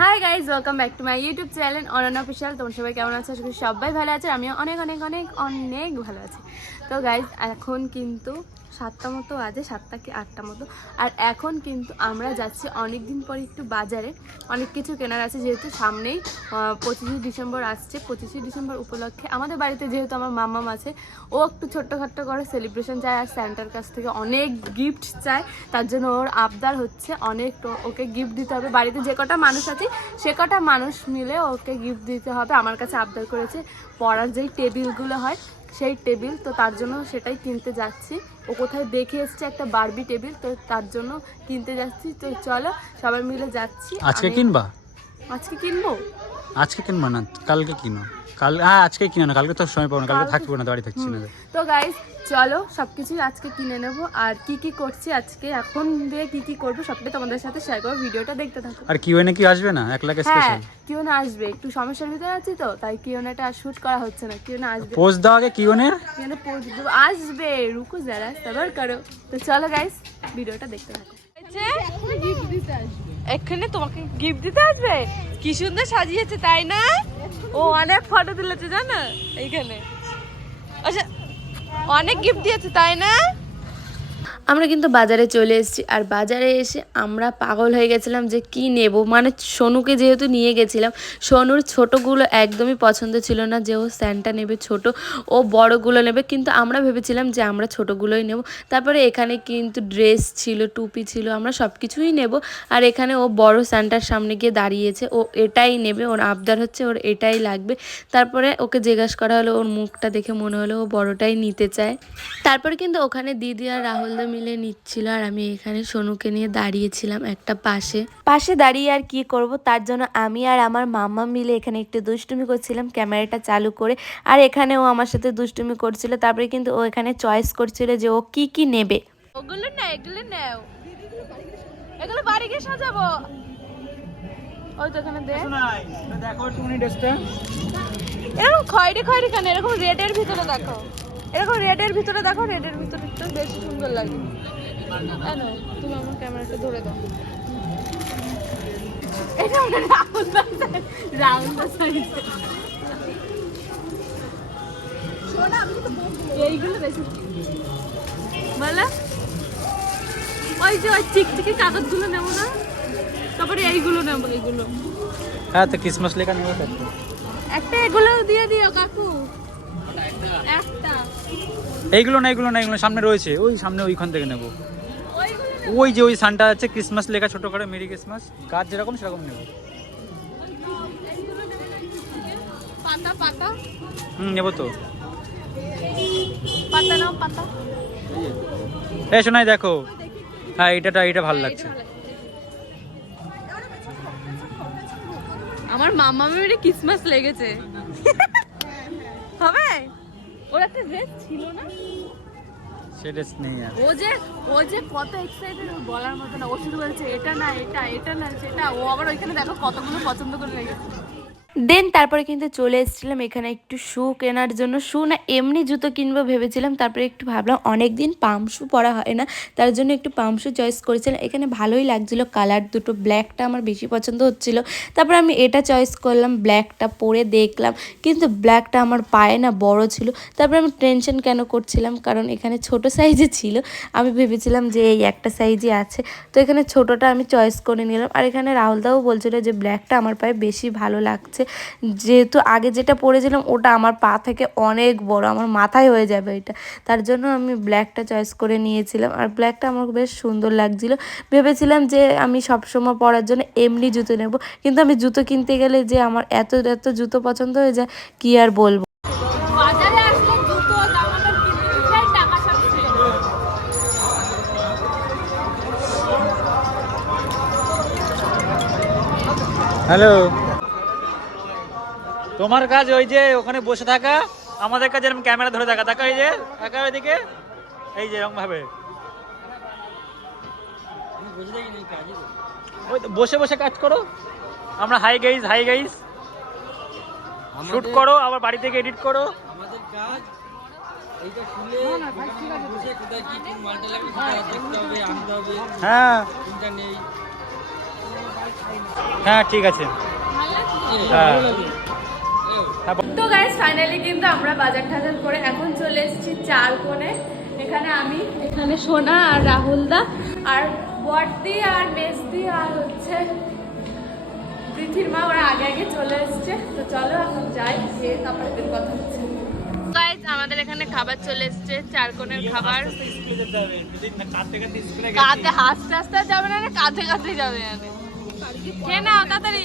Hi guys, welcome back to my YouTube channel Ananya official. তোমরা সবাই কেমন আছো? আশা করি সবাই ভালো আছে। আমিও অনেক অনেক অনেক অনেক ভালো আছি। তো গাইজ, এখন কিন্তু 7টা মতো বাজে, 7টা কি 8টা মতো। আর এখন কিন্তু আমরা যাচ্ছি অনেক দিন পরে একটু বাজারে। অনেক কিছু কেনার আছে, যেহেতু সামনেই 25শে ডিসেম্বর আসছে। 25শে ডিসেম্বর উপলক্ষে আমাদের বাড়িতে যেহেতু আমার মাম্মাম আছে, ও একটু ছোট্টখাট্ট করে সেলিব্রেশন চায় আর স্যান্টার কাছ থেকে অনেক গিফট চায়। তার জন্য ওর আবদার হচ্ছে অনেক, ওকে গিফট দিতে হবে। বাড়িতে যে কটা মানুষ আছে সে কটা মানুষ মিলে ওকে গিফট দিতে হবে। আমার কাছে আবদার করেছে পড়ার যেই টেবিলগুলো হয় সেই টেবিল, তো তার জন্য সেটাই কিনতে যাচ্ছি। ও কোথায় দেখে এসছে একটা বারবি টেবিল, তো তার জন্য কিনতে যাচ্ছি। তো চলো সবাই মিলে যাচ্ছি। আজকে কিনবা? আজকে কিনবো। আজকে কিনবা না, কালকে কিনো। কাল হ্যাঁ, আজকে কিনো না, কালকে তো সময় পাবো না, কালকে থাকবো না, বাড়ি থাকছি না। তো গাইজ চলো সবকিছুই আজকে কিনে নেব। আর কি কি করছি আজকে, এখন দিয়ে কি কি করবো সবটাই তোমাদের সাথে শেয়ার করবো। ভিডিওটা দেখতে থাকো। আর কিউএনএ কি আসবে না? 1 লাখ স্পেশাল। কিউএনএ আসবে, একটু সমস্যার ভিতরে আছি তো তাই কিউএনএটা শুট করা হচ্ছে না। কিউএনএ আসবে, পোস্ট দাও আগে কিউএনএ। কিউএনএ পোস্ট দেবো, আসবে, রুকো যারা, সবার করো। তো চলো গাইজ ভিডিওটা দেখতে থাকো। এখানে তোমাকে গিফট দিতে আসবে, কি সুন্দর সাজিয়েছে তাই না? ও অনেক ফটো তুলেছে জানো এইখানে। আচ্ছা, অনেক গিফট দিয়েছে তাই না? আমরা কিন্তু বাজারে চলে এসেছি। আর বাজারে এসে আমরা পাগল হয়ে গেছিলাম যে কি নেব। মানে সোনুকে যেহেতু নিয়ে গেছিলাম, সোনুর ছোটোগুলো একদমই পছন্দ ছিল না, যে ও স্যান্টা নেবে ছোট, ও বড়গুলো নেবে। কিন্তু আমরা ভেবেছিলাম যে আমরা ছোটোগুলোই নেব। তারপরে এখানে কিন্তু ড্রেস ছিল, টুপি ছিল, আমরা সব কিছুই নেব। আর এখানে ও বড় স্যান্টার সামনে গিয়ে দাঁড়িয়েছে, ও এটাই নেবে, ওর আবদার হচ্ছে ওর এটাই লাগবে। তারপরে ওকে জিজ্ঞাসা করা হলো, ওর মুখটা দেখে মনে হলো ও বড়টাই নিতে চায়। তারপরে কিন্তু ওখানে দিদি আর রাহুলদা মিলে নিচ্ছিল, আর আমি এখানে সোনুকে নিয়ে দাঁড়িয়েছিলাম একটা পাশে দাঁড়িয়ে। আর কি করব, তার জন্য আমি আর আমার মাম্মা মিলে এখানে একটু দুষ্টুমি করছিলাম ক্যামেরাটা চালু করে। আর এখানে ও আমার সাথে দুষ্টুমি করছিল। তারপরে কিন্তু ও এখানে চয়েস করছিল যে ও কি কি নেবে। ওগুলো না, এগুলো নাও, এগুলো বাড়ি গিয়ে সাজাবো। ওই তো এখানে দেখো টুনি ড্রেসটা এরকম খয়েরি খয়েরি কেন, এরকম রেডের ভিতরে দেখো, এরকম রেডের ভিতরে দেখো, রেডের ভিতরে তো বেশি সুন্দর লাগে। জানো, তুমি আমার ক্যামেরাটা ধরে দাও। এটা রাউন্ড সাইজ, এইগুলো বেশি বলে। ওই যে ওই চিকচিকি কাগজগুলো নেবো না, তারপরে এইগুলো নেবো, এইগুলো। হ্যাঁ, তো ক্রিসমাস লেখা নেবো তো একটা, এগুলো দিয়ে দিও কাকু একটা। এইগুলো না, এগুলো না, এগুলো সামনে রয়েছে, ওই সামনে ওইখান থেকে নেবো। ওই যে ওই সানটা আছে ক্রিসমাস লেখা ছোট করে, মেরি ক্রিসমাস, গাছ যেরকম সেরকম নেবো। পাতা পাতা নেবো তো। পাতা নাও, পাতা। এই শোনাই দেখো, হ্যাঁ এটা ভালো লাগছে। আমার মামামের ক্রিসমাস লেগেছে হবে। ওর একটা ড্রেস ছিল না, সে ড্রেস নেই আর। ও যে কত এক্সাইটেড, বলার মতো না। ও শুধু বলছে এটা না এটা, এটা না সেটা। ও আবার ওইখানে দেখো কতগুলো পছন্দ করে লেগেছে। দেন তারপরে কিন্তু চলে এসেছিলাম এখানে একটু শু কেনার জন্য। শু না, এমনি জুতো কিনবো ভেবেছিলাম। তারপরে একটু ভাবলাম অনেকদিন পাম্প শু পরা হয় না, তার জন্য একটু পাম্প শু চয়েস করেছিলাম। এখানে ভালোই লাগছিলো কালার দুটো, ব্ল্যাকটা আমার বেশি পছন্দ হচ্ছিল। তারপরে আমি এটা চয়েস করলাম, ব্ল্যাকটা পরে দেখলাম, কিন্তু ব্ল্যাকটা আমার পায়ে না বড় ছিল। তারপরে আমি টেনশন কেন করছিলাম, কারণ এখানে ছোট সাইজে ছিল। আমি ভেবেছিলাম যে এই একটা সাইজই আছে, তো এখানে ছোটটা আমি চয়েস করে নিলাম। আর এখানে রাহুলদাও বলছিল যে ব্ল্যাকটা আমার পায়ে বেশি ভালো লাগছে, যেহেতু আগে যেটা পরেছিলাম ওটা আমার পা থেকে অনেক বড়, আমার মাথায় হয়ে যাবে এটা। তার জন্য আমি ব্ল্যাকটা চয়েস করে নিয়েছিলাম। আর ব্ল্যাকটা আমার বেশ সুন্দর লাগছিল। ভেবেছিলাম যে আমি সবসময় পরার জন্য এমনি জুতো নেব, কিন্তু আমি জুতো কিনতে গেলে যে আমার এত এত জুতো পছন্দ হয়ে যায় কি আর বলবো। হ্যালো, তোমার কাজ ওই যে ওখানে বসে থাকা, আমাদের কাছে এরকম ক্যামেরা ধরে থাকা। দেখো এই যে থাকা ওইদিকে, এই যে এরকম ভাবে ওই বসে বসে কাজ করো। আমরা হাই গাইস শুট করো, আবার বাড়ি থেকে এডিট করো। আমাদের কাজ এইটা খুলে বসে কোথায় কি মালটা লাগবে সেটা দেখতে হবে, আনতে হবে। হ্যাঁ, চিন্তা নেই। হ্যাঁ ঠিক আছে। হ্যাঁ। তো গাইস ফাইনালি কিন্তু আমরা বাজার টাজার করে এখন চলে এসেছি চারকোণে। এখানে আমি, এখানে সোনা আর রাহুল দা আর বড়দি আর মেজদি আর হচ্ছে পৃথির মা, ওরা আগে আগে চলে এসছে। তো চলো এখন যাই, খেয়ে তারপরে দিন কথা হচ্ছে। গাইস আমাদের এখানে খাবার চলে এসছে, চারকোণের খাবার। কাঁধে হাসতে হাসতে যাবে না, কাঁধে কাঁধে যাবে। খেয়ে নাও তাড়াতাড়ি।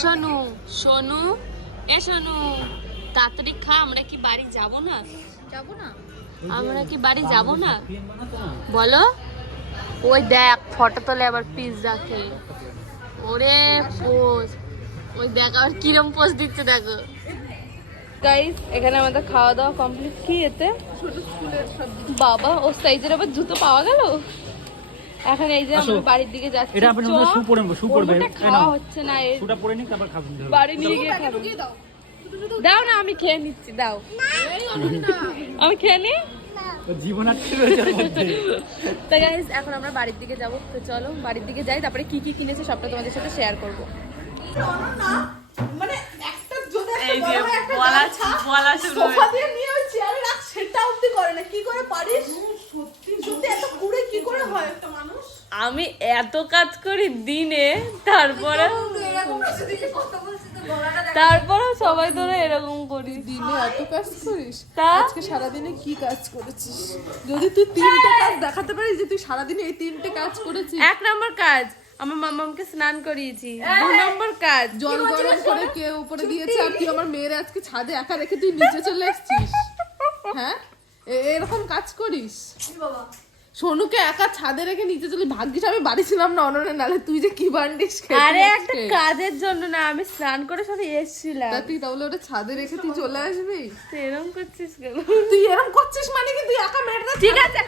সোনু সোনু এ সোনু তাড়াতাড়ি খা। আমরা কি বাড়ি যাব না? আমরা কি বাড়ি যাব না বলো? ওই দেখ ফটো তোলে আবার পিৎজা খেয়ে। ওরে পোজ, ওই দেখ আবার কিরম পোজ দিচ্ছে দেখো। গাইস এখানে আমাদের খাওয়া দাওয়া কমপ্লিট। কি এতে বাবা ও সাইজের আবার জুতো পাওয়া গেল। এখন এই যে আমরা বাড়ির দিকে যাচ্ছি। এটা আপনি শু পরবেন, শু পরবেন। খাওয়া হচ্ছে না, এর শুটা পরে নিন তারপর খাবেন। বাড়ি নিয়ে গিয়ে খাবো। দাও না, আমি খেয়ে নিচ্ছি, দাও আমি খেয়ে নি। জীবনার্থী রয়েছে এর মধ্যে। তো গাইস এখন আমরা বাড়ির দিকে যাব। তো চলো বাড়ির দিকে যাই, তারপরে কি কি কিনেছে সবটা তোমাদের সাথে শেয়ার করব। মানে একটা জোড়া এই যে একটা বলা শুরু সোফা দিয়ে নিয়ে ওই চেয়ারে রাখ, সেটা অবধি করে না। কি করে পারিস? সত্যি সত্যি এত কুড়ে কি করে হয় একটা মানুষ? আমি এত কাজ করি দিনে, তারপরে সবাই ধরে এরকম করি। দিনে এত কাজ করিস? তা আজকে সারাদিনে কি কাজ করেছিস? যদি তুই তিনটে কাজ দেখাতে পারিস যে তুই সারাদিনে এই তিনটে কাজ করেছিস। 1 নম্বর কাজ আমার মামাকে স্নান করিয়েছি। 2 নম্বর কাজ জল গরম করে কে উপরে দিয়েছে, আর তুই আমার মেয়ের আজকে ছাদে একা রেখে তুই নিচে চলে এসেছিস। হ্যাঁ এরকম কাজ করিস? সোনুকে একা ছাদে রেখে নিচে চলে, ভাগ্যিস আমি বাড়ি ছিলাম না অননে, নালে তুই যে কি বান্ডিস খেতে। আরে একটা কাজের জন্য না, আমি স্নান করে সরে এসেছিলাম। তা তুই তাহলে ওটা ছাদে রেখে তুই চলে আসবি? তুই এরকম করছিস কেন? তুই এরকম করছিস মানে কি তুই একা মেয়েটা? ঠিক আছে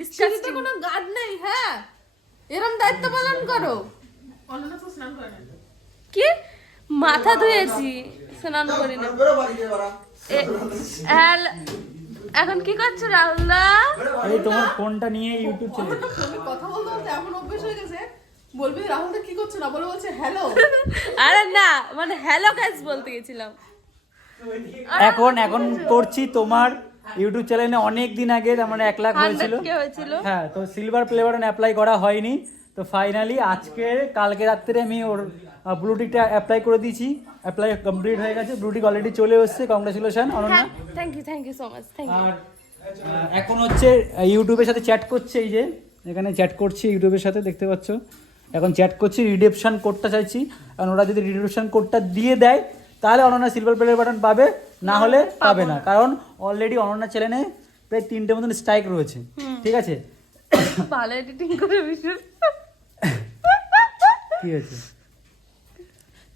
ডিসকাস্টিং, কোনো গার্ড নেই। হ্যাঁ এরকম দায়িত্ব পালন করো। অননা তো স্নান করে না। কি মাথা ধুয়েছি, স্নান করি না। এখন কি করছো রাহুলদা? এই তোমার ফোনটা নিয়ে ইউটিউব চ্যানেল। ফোনে কথা বলতে বলতে এমন অভ্যেস হয়ে গেছে, বলবি রাহুলদা কি করছে না, বলে বলছে হ্যালো। আরে না, মানে হ্যালো গাইস বলতে গেছিলাম। এখন করছি তোমার ইউটিউব চ্যানেলে। অনেক দিন আগে মানে 1 লাখ হয়েছিল। 100K হয়েছিল। হ্যাঁ, তো সিলভার প্লে বাটন অ্যাপ্লাই করা হয়নি। তো ফাইনালি কালকে রাত্রে আমি ওর ব্লুটিকটা অ্যাপ্লাই করে দিয়েছি। অ্যাপ্লাই কমপ্লিট হয়ে গেছে, ব্লুটিক অলরেডি চলে এসেছে। Congratulation Ananya. Thank you so much, thank you. আর এখন হচ্ছে ইউটিউবের সাথে চ্যাট করছে। এই যে এখানে চ্যাট করছি ইউটিউবের সাথে, দেখতে পাচ্ছ। এখন চ্যাট করছি, রিডেপশন কোডটা চাইছি। কারণ ওরা যদি রিডেপশন কোডটা দিয়ে দেয় তাহলে অনন্যা সিলভার প্লে বাটন পাবে, না হলে পাবে না। কারণ অলরেডি অনন্যা চ্যানেলে প্রায় 3টে মতন স্ট্রাইক রয়েছে। ঠিক আছে, ভালো এডিটিং করে ভীষণ। কি হয়েছে?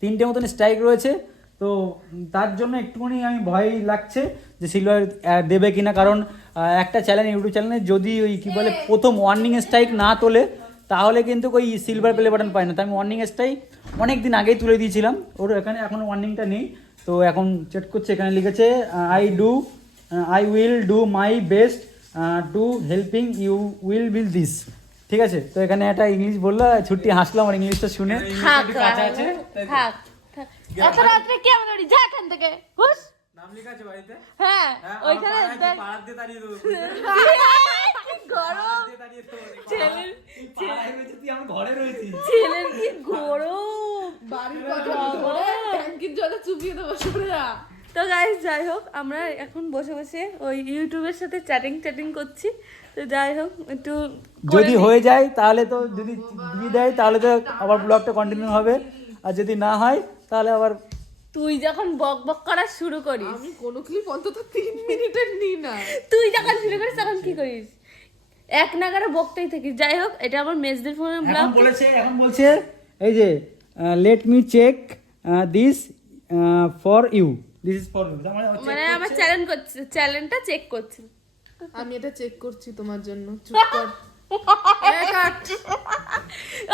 3টে মতন স্ট্রাইক রয়েছে। তো তার জন্য একটুখানি আমি ভয় লাগছে যে সিলভার দেবে কিনা। কারণ একটা চ্যানেল, ইউটিউব চ্যানেলে যদি ওই কি বলে প্রথম ওয়ার্নিং স্ট্রাইক না তোলে তাহলে কিন্তু ওই সিলভার প্লে বাটন পায় না। তো আমি ওয়ার্নিং স্ট্রাইক অনেক দিন আগেই তুলে দিয়েছিলাম। ওর এখানে এখন ওয়ার্নিংটা নেই। তো এখন চেক করছে, এখানে লিখেছে I will do my best to helping you will bill this. ঠিক আছে, তো এখানে একটা ইংলিশ বললো, ছুটি হাসলাম আর ইংলিশটা শুনে। থাক এত রাত্রে কি আমাদের যা এখান থেকে হুস। নাম লেখা আছে বাড়িতে? হ্যাঁ ওইখানে পাড়ার দিয়ে দাঁড়িয়ে দেবো। গরম ছেলের ঘরে রয়েছি। ছেলের কি গরম, বাড়ির কথা বলে ট্যাঙ্কির জলে চুপিয়ে দেবো সরে। তো গাইস যাই হোক, আমরা এখন বসে বসে ওই ইউটিউবের সাথে চ্যাটিং করছি। তো যাই হোক একটু যদি হয়ে যায় তাহলে তো, যদি দিয়ে দেয় তাহলে তো আবার ব্লগটা কন্টিনিউ হবে। আর যদি না হয় তাহলে আবার তুই যখন বক করা শুরু করিস, আমি কোনো ক্লিপ অন্তত 3 মিনিটের নিই না। তুই যখন শুরু করিস তখন কি করিস? এক নাগারে বকতেই থাকিস। যাই হোক, এটা আমার মেজদের ফোনের ব্লগ। এখন বলছে এই যে let me check this for you, this is for you. মানে আমার চ্যানেলটা চেক করছে। আমি এটা চেক করছি তোমার জন্য। চুপ কর।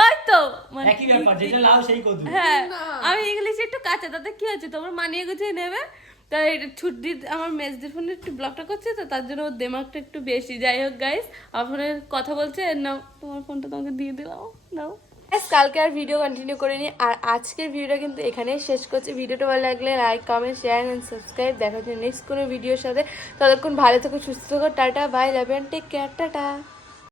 ওই তো মানে একই ব্যাপার, যেটা লাল সেই কদু। হ্যাঁ, আমি ইংলিশে একটু কাঁচা, তাতে কি হচ্ছে তোমার মানিয়ে গুছিয়ে নেবে। তাই ছুটি আমার মেজদের ফোনে একটু ব্লগটা করছে, তো তার জন্য ওর দিমাগটা একটু বেশি। যাই হোক গাইস, আমার ফোনে কথা বলছে। নাও তোমার ফোনটা তোমাকে দিয়ে দিলাম, নাও। কালকে আর ভিডিও কন্টিনিউ করে নিই, আর আজকের ভিডিওটা কিন্তু এখানেই শেষ করছি। ভিডিওটা ভালো লাগলে like comment share and subscribe. দেখা হচ্ছে নেক্সট কোনো ভিডিওর সাথে। ততক্ষণ ভালো থেকো, সুস্থ থেকো, tata bye, love and take care, tata.